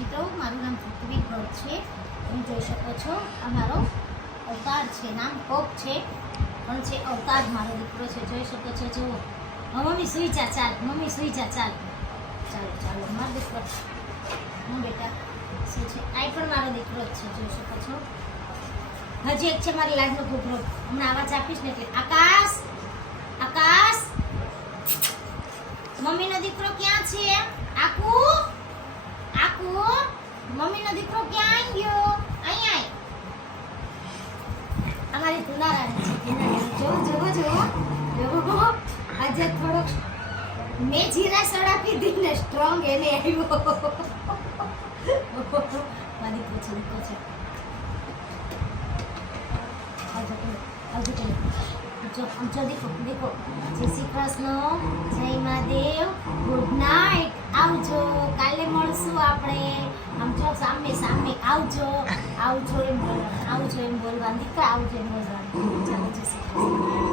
મિત્રો મારું નામ પૃથ્વી ભટ્ટ છે. તમે જોઈ શકો છો આ મારો અવતાર છે, નામ કોક છે પણ છે અવતાર મારો દીકરો છે. જોઈ શકો છો. જુઓ મમ્મી સુઈ જા, ચાલ મમ્મી સુઈ જા, ચાલ ચાલો ચાલો મારો દીકરો. હું બેટા શું છે, આ પણ મારો દીકરો જ છે. જોઈ શકો છો. હજી એક છે મારી લાડનો ઘૂઘરો, હમણાં અવાજ આપીશ ને એટલે આકાશ આકાશ મમ્મીનો દીકરો ક્યાં છે? આકુ આકુ મમ્મીનો દીકરો ક્યાં આવી ગયો? અહીં અમારી ધુનારાણી છે. ધુનારાણી જો આજે થોડોક મેં જીરા સોડા પીધી ને સ્ટ્રોંગ એને આવ્યો. મારી દીકરો છે. જો દેખો જય શ્રી કૃષ્ણ, જય મહાદેવ, ગુડ નાઇટ. આવજો, કાલે મળશું આપણે. આમ જો સામે આવજો આવજો એમ બોલવાનું, દીકરા આવજો એમ બોલવાનું. ચાલો જય શ્રી કૃષ્ણ.